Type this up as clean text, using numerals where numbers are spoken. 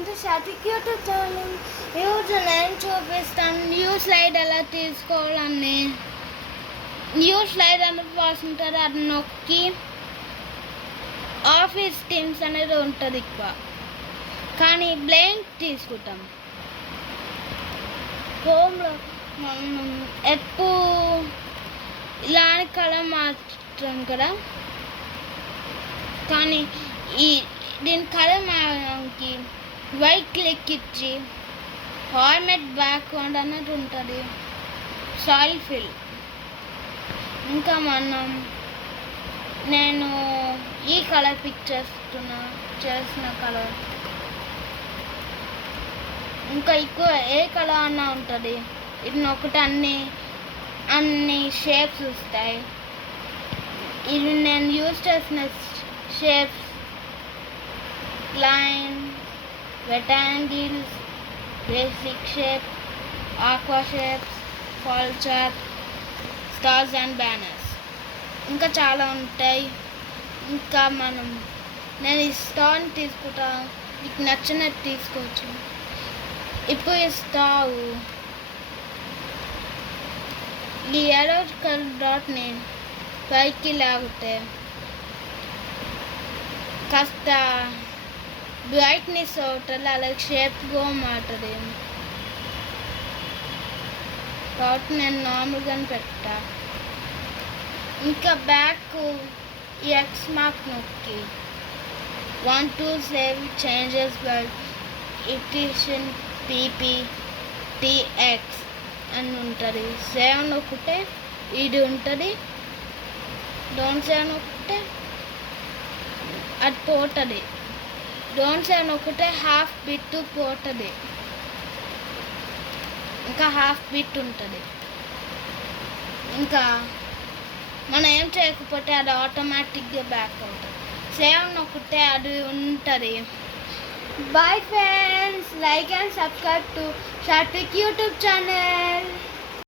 Welcome to షాటిక్ YouTube channel. ఈరోజు నేను చూపిస్తాను న్యూ స్లైడ్ ఎలా తీసుకోవాలని. న్యూ స్లైడ్ అనేది వస్తుంటుంది, అది నొక్కి ఆఫీస్ థీమ్స్ అనేది ఉంటుంది ఎక్కువ, కానీ బ్లాంక్ తీసుకుంటాం. హోమ్లో మనం ఎప్పుడు ఇలాంటి కలర్ మార్చుతాం కదా, కానీ దీని కలర్ మారడానికి వైట్ క్లిక్ ఇచ్చి ఫార్మెట్ బ్యాక్గ్రౌండ్ అన్నది ఉంటుంది, సాయిల్ ఫిల్. ఇంకా నేను ఈ కలర్ పిక్ చేసిన కలర్, ఇంకా ఎక్కువ ఏ కలర్ అన్నా ఉంటుంది. ఇది ఒకటి అన్ని షేప్స్ వస్తాయి. ఇది నేను యూజ్ చేసిన shapes line, rectangles, basic shape, aqua shapes, fall chart, stars and banners, ఇంకా చాలా ఉంటాయి. ఇంకా నేను ఈ స్టార్ని తీసుకుంటా, మీకు నచ్చినట్టు తీసుకోవచ్చు. ఇప్పుడు ఈ స్టార్ ఈ ఎల్లో కలర్ డాట్ని పైకి లాగితే కాస్త బ్రైట్నెస్ అవుతుంది, అలాగే షేప్ కూడా మారుతుంది. కాబట్టి నేను నార్మల్గానే పెట్టా. ఇంకా బ్యాక్ ఈ ఎక్స్ మార్క్ నొక్కి 1 2 సేవ్ చేంజెస్ బై ఇటిషన్ PPTX అని ఉంటుంది. సేవ్ నొక్కితే ఇది ఉంటుంది, డోంట్ సేవ్ నొక్కితే అది పోతుంది. డోంట్ సేవ్ నొక్కితే హాఫ్ బిట్ పోతుంది, ఇంకా హాఫ్ బిట్ ఉంటుంది. ఇంకా మనం ఏం చేయకపోతే అది ఆటోమేటిక్గా బ్యాక్ అవుతుంది. సేవ్ నొక్కితే అది ఉంటుంది. Bye friends, like and subscribe to Shatik YouTube channel.